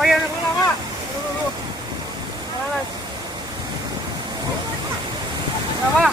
Okay போகலாமா? வா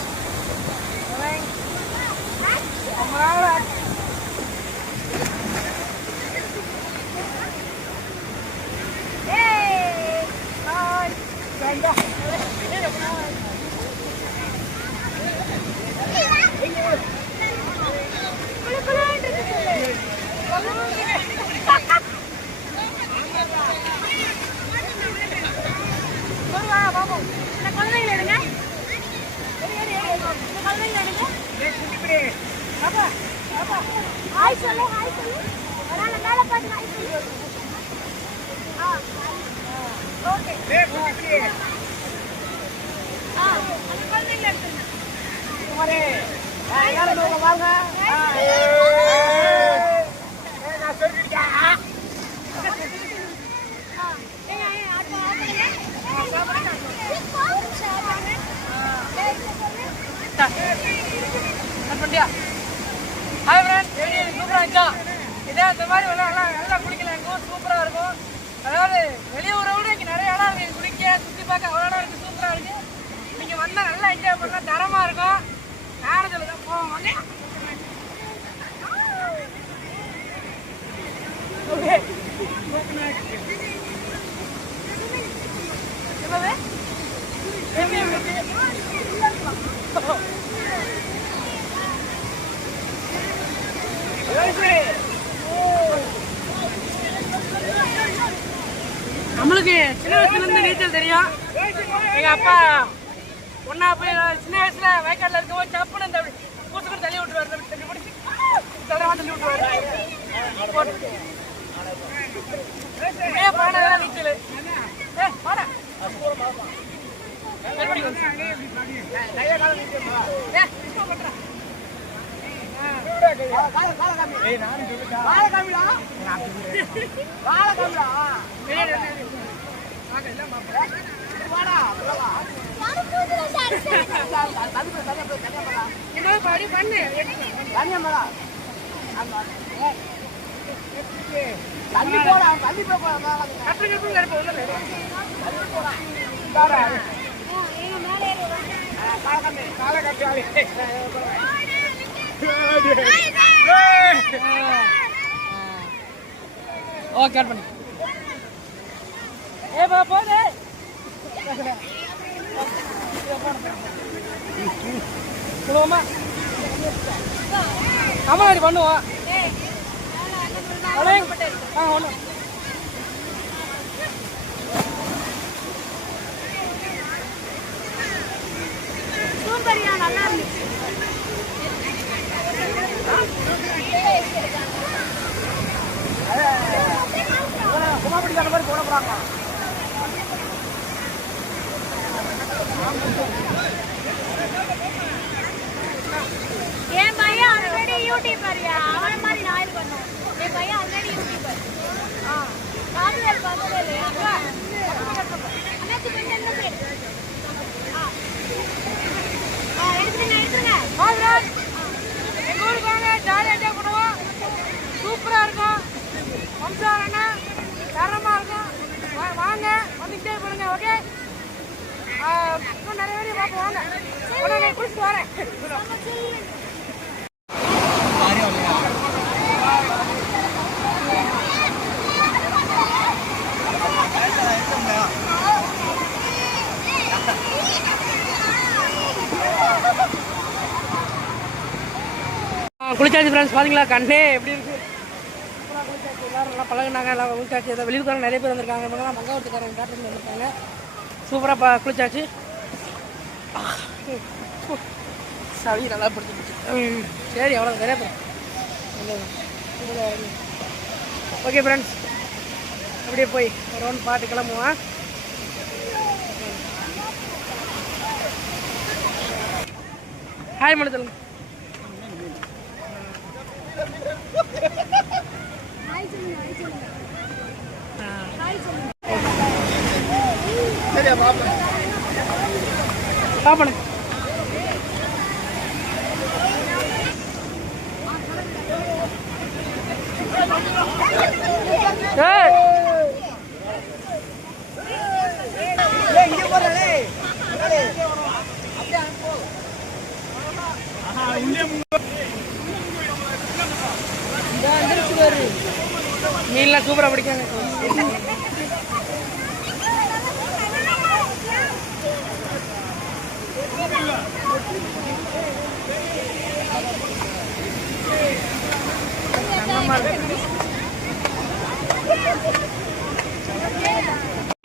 hi friends, சூப்பராக இருந்துச்சா? இதே அந்த மாதிரி நல்லா குளிக்கலாம். எங்கள் சூப்பராக இருக்கும். அதாவது வெளியூரை விட இங்கே நிறைய இடம் இருக்குது குளிக்க, சுற்றி பார்க்க அவ்வளோ இடம் இருக்குது. சூப்பராக இருக்குது. நீங்கள் வந்தால் நல்லா என்ஜாய் பண்ணலாம், தரமாக இருக்கும். நேரத்தில் தான் போவோம். வாங்க. ஓகே நம்மளுக்கு சின்ன வயசுலேருந்து நீச்சல் தெரியும். எங்கள் அப்பா ஒன்றா போய் சின்ன வயசில் வயக்காட்டில் இருக்கும்போது சப்புன்னு இந்த பூத்துக்கு தள்ளி விட்டுருவார். தள்ளி பிடிச்சி தள்ளி விட்டுருவார். பாடலாம் நீச்சல். பாட ஓகே பண்ணு. போதே சொல்லுவோமா? அம்மாடி பண்ணுவோம். ஒன்று சூப்பரியா, நல்லா இருந்துச்சு. போட போறாங்க. என் பையன் ஆல்ரெடி யூடியூபர்யா, அவன் மாதிரி நான் இது பண்ணுவேன். என் பையன் ஆல்ரெடி யூடியூபர். காதல் பார்த்ததே இல்லையா? அண்ணாச்சி கொஞ்சம் என்ன பேர்? எடுத்துருங்க. எங்கள் ஊருக்கு வாங்க, ஜாலியாக என்ஜாய் பண்ணுவோம். சூப்பராக இருக்கும். வம்சாரண்ணா தரமாக இருக்கும். வாங்க, வந்து என்ஜாய் பண்ணுங்க. ஓகே, இன்னும் நிறைய பேர் பார்ப்போம். வாங்க, குளிச்சுட்டு வரேன். குளிச்சாச்சு ஃப்ரெண்ட்ஸ். பார்த்தீங்களா கண்ணே எப்படி இருக்குது? சூப்பராக குளிச்சாச்சு. எல்லோரும் நல்லா பழகுனாங்க, எல்லாம் குளிச்சாச்சு. இதை வெளியூர்காரங்க நிறைய பேர் வந்திருக்காங்க. இவங்கெல்லாம் மங்காவத்துக்காரங்க காட்டுக்கு வந்திருக்காங்க. சூப்பராக குளிச்சாச்சு. சளி நல்லா பிடிச்சிருச்சு. சரி, அவ்வளோ நிறைய பேர். ஓகே ஃப்ரெண்ட்ஸ், அப்படியே போய் ஒரு ரவுண்ட் பார்த்து கிளம்புவான். ஹாய் மனு சொல்லுங்க. சரியா பாப்பா பாப்பா மீன்லாம் சூப்பராக பிடிக்காங்க.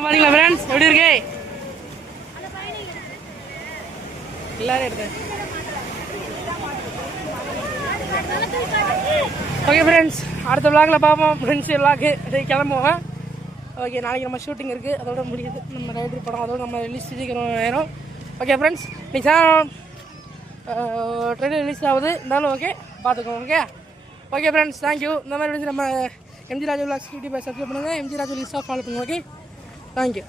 பாத்தீங்களா ஃப்ரெண்ட்ஸ் எப்படி இருக்கு? எல்லாரும் எடுத்தேன். ஓகே ஃப்ரெண்ட்ஸ், அடுத்த விளாகில் பார்ப்போம். ஃப்ரெண்ட்ஸ் விளாக்கு கிளம்புவோம். ஓகே, நாளைக்கு நம்ம ஷூட்டிங் இருக்குது, அதோட முடியுது நம்ம ரைடர் படம், அதோட நம்ம ரிலீஸ் சீக்கிரம் ஆயிரும். ஓகே ஃப்ரெண்ட்ஸ், இன்னைக்கு ட்ரெயிலர் ரிலீஸ் ஆகுது, இருந்தாலும் ஓகே பார்த்துக்கோங்க. Okay okay friends, thank you. இந்த மாதிரி நம்ம MG Raju vlogs YouTube subscribe பண்ணுங்கள், எம்ஜி ராஜு லிஸ்ட்டாக ஃபாலோ பண்ணுங்கள். Okay, thank you.